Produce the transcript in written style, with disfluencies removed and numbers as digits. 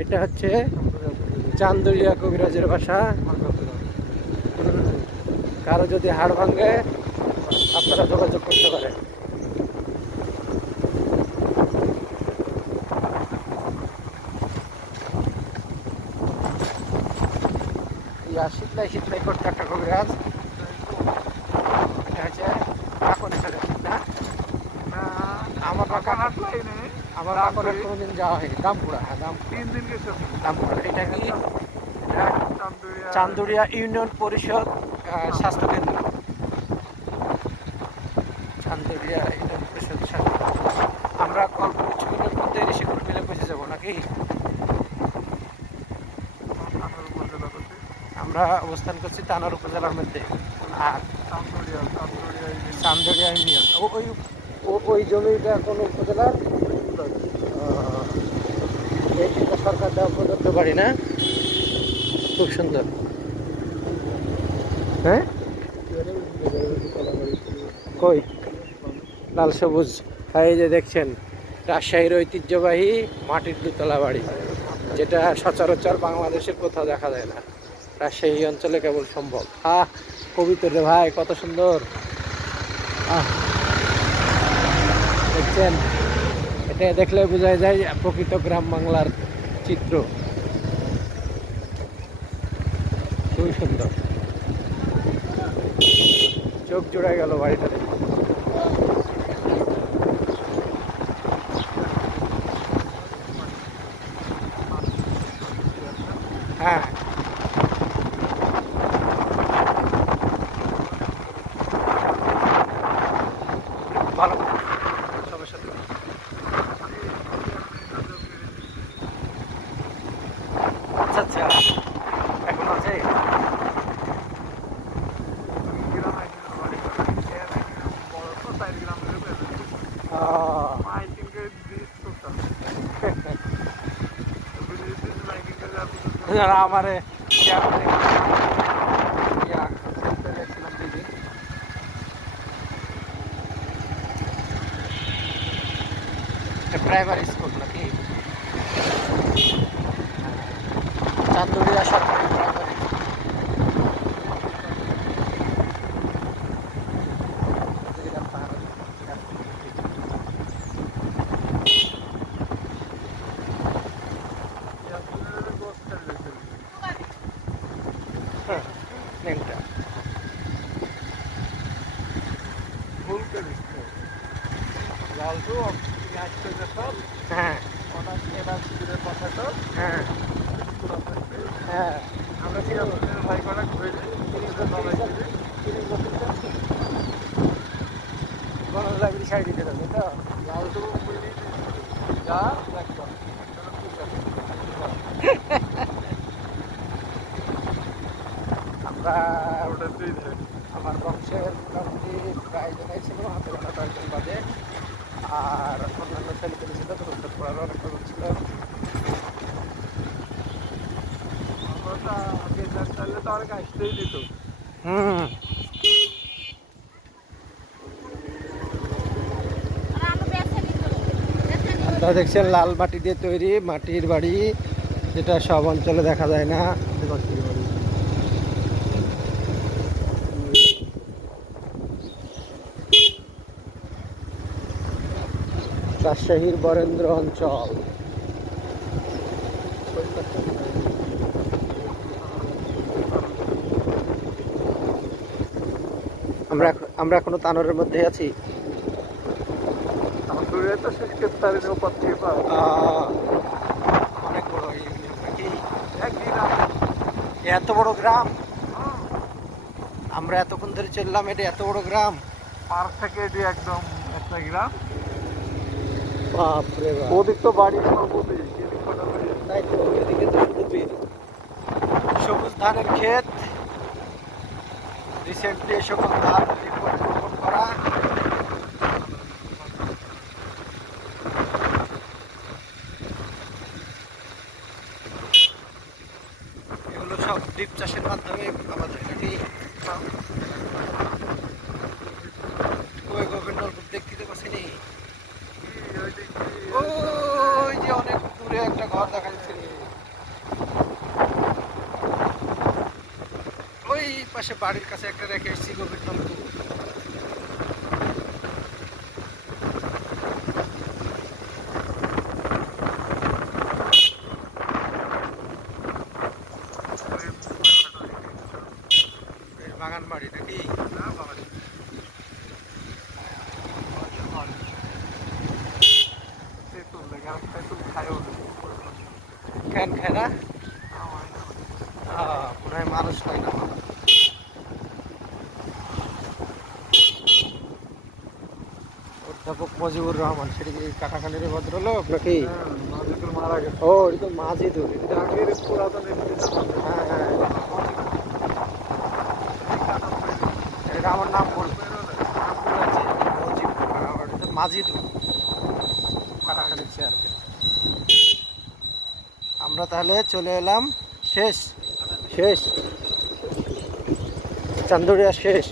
এটা হচ্ছে চান্দুরিয়া কবিরাজের বাসা। কারো যদি হাড় ভাঙে আপনারা যোগাযোগ করতে পারেন। শীতলাই শীতলাই করতে একটা কবিরাজ। এটা হচ্ছে আমার কাকনের কোনোদিন যাওয়া হয়নি। দামপুরা, হ্যাঁ দামপুরা। এটা কি চান্দুরিয়া ইউনিয়ন পরিষদ স্বাস্থ্যকেন্দ্র। চান্দুরিয়া ইউনিয়ন পরিষদ স্বাস্থ্য। আমরা অল্প কিছুদিনের মধ্যে ঋষিকুল মিলে পৌঁছে যাবো নাকি? আমরা অবস্থান করছি তানোর উপজেলার মধ্যে। আর চান্দুরিয়া ইউনিয়ন ওই জমিটা কোন উপজেলার? এইটা সরকার দেওয়া প্রদত্ত বাড়ি না? খুব সুন্দর। হ্যাঁ কই লাল সবুজ। এই যে দেখছেন রাজশাহীর ঐতিহ্যবাহী মাটির দোতলা বাড়ি, যেটা সচরাচর বাংলাদেশের কোথাও দেখা যায় না, রাজশাহী অঞ্চলে কেবল সম্ভব। কবিতর রে ভাই, কত সুন্দর। দেখছেন, এটা দেখলে বোঝা যায় প্রকৃত গ্রাম বাংলার চিত্র। খুবই সুন্দর, চোখ জোড়ায় গেল বাড়িটা দেখে। হ্যাঁ ভালো, সমস্যা নেই। আচ্ছা আচ্ছা, এখন আছে। আমারে প্রাইমারি স্কুল নাকি? চান্দুরিয়া সরকারি প্রাইমারি। হ্যাঁ হ্যাঁ, আমরা লাইব্রেরি সাইড দিতে হবে তো। আমরা আমার বংশের মোটামুটি প্রায় জনাই ছিল, হাতে গোনা কয়েকজন বাদে। আর অন্যান্য ছেলে পেলে ছিল, তো রোজগার করার অনেক খবর ছিল। আপনারা দেখছেন লাল মাটি দিয়ে তৈরি মাটির বাড়ি, যেটা সব অঞ্চলে দেখা যায় না। রাজশাহীর বরেন্দ্র অঞ্চল। আমরা এখনো তানোরের মধ্যে আছি। অনেক বড় ইউনিয়ন নাকি? এত বড় গ্রাম, আমরা এতক্ষণ ধরে চললাম, এটা এত বড় গ্রাম। পার্ক থেকে এটি একদম একটা গ্রাম। বাপরে বাপ, ওদিক তো বাড়ি তাই তো, ওইদিকে তো শুধু বিল, সবুজ ধানের ক্ষেত। রিসেন্টলি এই সকল ধান রোপণ করা। এগুলো সব ডিপ চাষের মাধ্যমে আমাদের নাকি? গোবিন্দপুর দেখতে পাচ্ছিনি? ওই যে অনেক দূরে একটা ঘর দেখা যাচ্ছে। পাশে বাড়ির কাছে একটা রেখে এসেছি গভীর তন্তু। বাগান বাড়ি নাকি? ফ্যান খায় না? মনে হয় মানুষ নাই না। অধ্যাপক মুজিবুর রহমান, সেটা কি কাটাখালীর ভদ্রলোক নাকি? মারা গেছে। ও এটা তো মাজিদুর। জাহাঙ্গীর পুরাতন হ্যাঁ হ্যাঁ, এটা আমার নাম বলবে, মাজিদুর কাটাখালীর চেয়ারম্যান। আমরা তাহলে চলে এলাম শেষ চান্দুরিয়া শেষ।